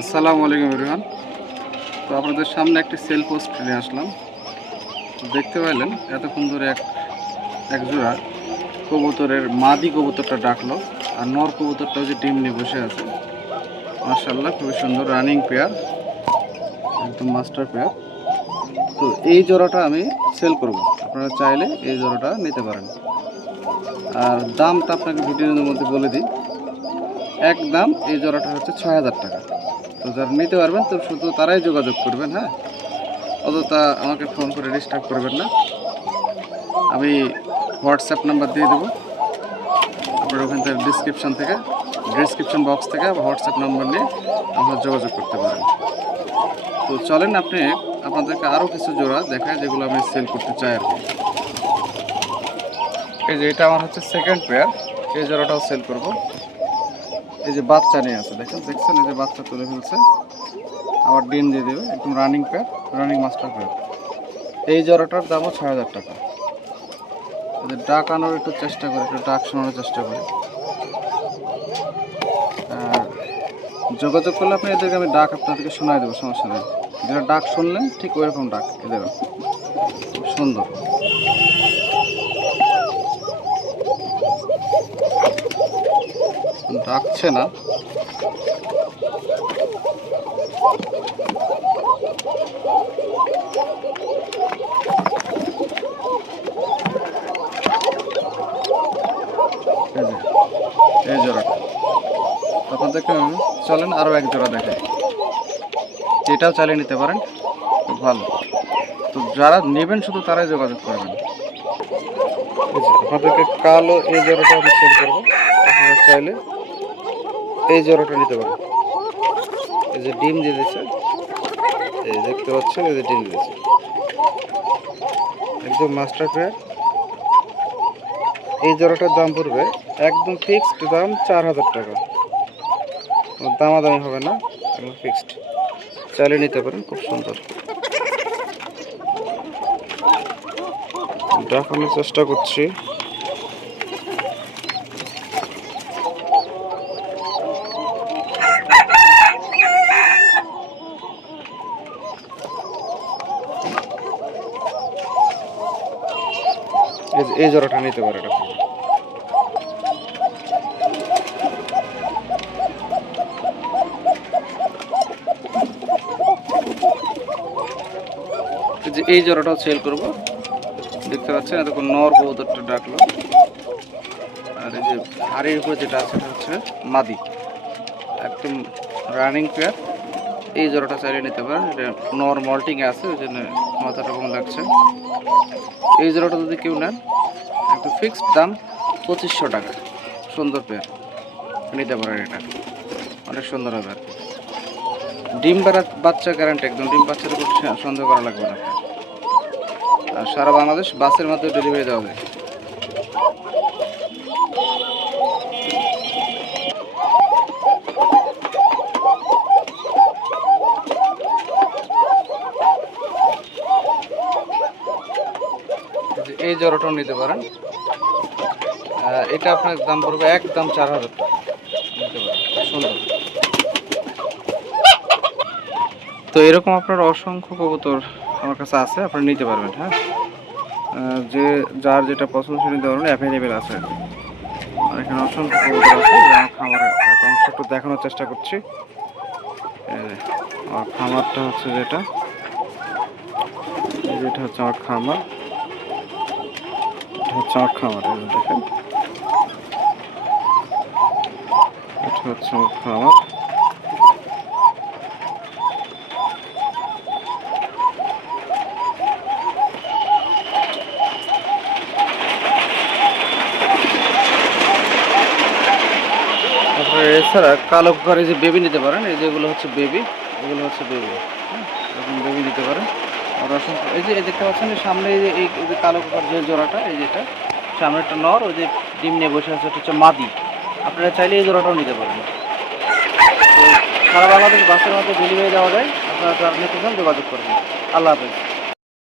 আসসালামু আলাইকুম এভরিওয়ান। তো আপনাদের সামনে একটি সেল পোস্ট নিয়ে আসলাম। দেখতে পাইলেন এতক্ষণ ধরে এক জোড়া কবুতরের মাদি কবুতরটা ডাকলো, আর নর কবুতরটা যে ডিম নিয়ে বসে আছে। মাশাআল্লাহ, খুবই সুন্দর রানিং পেয়ার, একদম মাস্টার পেয়ার। তো এই জোড়াটা আমি সেল করব, আপনারা চাইলে এই জোড়াটা নিতে পারেন। আর দামটা আপনাকে ভিডিওর মধ্যে বলে দিই। একদম এই জোড়াটা হচ্ছে ৬,০০০ টাকা। তো যারা নিতে পারবেন তো শুধু তারাই যোগাযোগ করবেন, হ্যাঁ, অযথা আমাকে ফোন করে ডিস্টার্ব করবেন না। আমি হোয়াটসঅ্যাপ নাম্বার দিয়ে দেবো, আপনারা ওখান থেকে ডিসক্রিপশন বক্স থেকে হোয়াটসঅ্যাপ নাম্বার নিয়ে আপনারা যোগাযোগ করতে পারেন। তো চলেন আপনাদেরকে আরও কিছু জোড়া দেখায় যেগুলো আমি সেল করতে চাই আর কি। এই যে এটা আমার হচ্ছে সেকেন্ড পেয়ার, এই জোড়াটাও সেল করব। এই যে বাচ্চা নিয়ে আছে, দেখছেন এই যে বাচ্চা তুলে ফেলছে, আবার ডিম দিয়ে দেবে, একদম running pair, running master pair. এই জোড়াটার দামও ৬,০০০ টাকা। ওদের ডাক আনার একটু চেষ্টা করে, একটু ডাক শোনানোর চেষ্টা করে। আর যোগাযোগ করলে আপনি এদেরকে আমি ডাক আপনাদেরকে শোনাই দেবো, সমস্যা নেই। যেটা ডাক শুনলেন ঠিক ওইরকম ডাক এদেরও, খুব সুন্দর। ডাকছে না, এই জোড়াটা আপনাদেরকে চলেন আরও এক জোড়া দেখাই, এটাও চালিয়ে নিতে পারেন, খুব ভালো। তো যারা নেবেন শুধু তারাই যোগাযোগ করবেন। আপনাদেরকে কালো এই জোড়াটা আমি সেল করবো, আপনারা চাইলে এই জোড়াটা নিতে পারেন। এই যে ডিম দিয়ে দিচ্ছে, এই দেখতে পাচ্ছেন, এই যে ডিম দিয়েছে, একদম মাস্টার পেয়ার। এই জোড়াটার দাম পড়বে একদম ফিক্সড দাম ৪,০০০ টাকা, দামাদামি হবে না, একদম ফিক্সড, চালিয়ে নিতে পারেন, খুব সুন্দর। দেখানোর চেষ্টা করছি। এই জোড়াটা নিতে পারেন আপনি। এই জোড়াটাও সেল করব। দেখতে পাচ্ছেন এতক্ষণ নর কবুতরটা ডাকলো, আর এই যে হাড়ির উপরে যেটা আছে সেটা হচ্ছে মাদি, একদম রানিং পেয়ার। এই জোড়াটা চাইলে নিতে পারেন, এটা নর মল্টিংয়ে আছে, ওই জন্য মাথাটা কম লাগছে। এই জোড়াটা যদি কেউ নেন একটু ফিক্সড দাম ২৫০০ টাকা, সুন্দর পেয়ার, নিতে পারেন। এটা অনেক সুন্দর হবে আর কি। ডিম বাচ্চা গ্যারান্টি, একদম ডিম বাচ্চার উপর সন্দেহ করা লাগবে না। আর সারা বাংলাদেশ বাসের মাধ্যমে ডেলিভারি দেওয়া যায়। এই জোড়াটাও নিতে পারেন, এটা আপনার দাম পড়বে একদম ৪,০০০ টাকা, নিতে পারেন, সুন্দর। তো এরকম আপনার অসংখ্য কবুতর আমার কাছে আছে, আপনারা নিতে পারবেন। হ্যাঁ, যে যার যেটা পছন্দ সেটা নিতে পারবেন, অ্যাভেলেবেল আছে। আর এখানে অসংখ্য কবুতর আছে, আমার খামারের এক অংশ একটু দেখানোর চেষ্টা করছি। আমার খামারটা হচ্ছে যেটা হচ্ছে আমার খামার, এটা হচ্ছে আমার খামার, দেখেন, এটা হচ্ছে আমার খামার। তারপরে এছাড়া কালো করে যে বেবি নিতে পারেন, এই যেগুলো হচ্ছে বেবি, এগুলো হচ্ছে বেবি, এরকম বেবি নিতে পারেন। আর অসংখ্য এই যে দেখতে পাচ্ছেন সামনে এই যে কালো কাকার যে জোড়াটা, এই যেটা সামনে একটা নর, ওই যে ডিম নিয়ে বসে আছে, এটা হচ্ছে মাদি। আপনারা চাইলে এই জোড়াটাও নিতে পারেন। তো সারা বাংলাদেশ বাসের মধ্যে ডেলিভারি দেওয়া যায়, আপনারা যারা নিতে চান যোগাযোগ করবেন। আল্লাহ হাফেজ।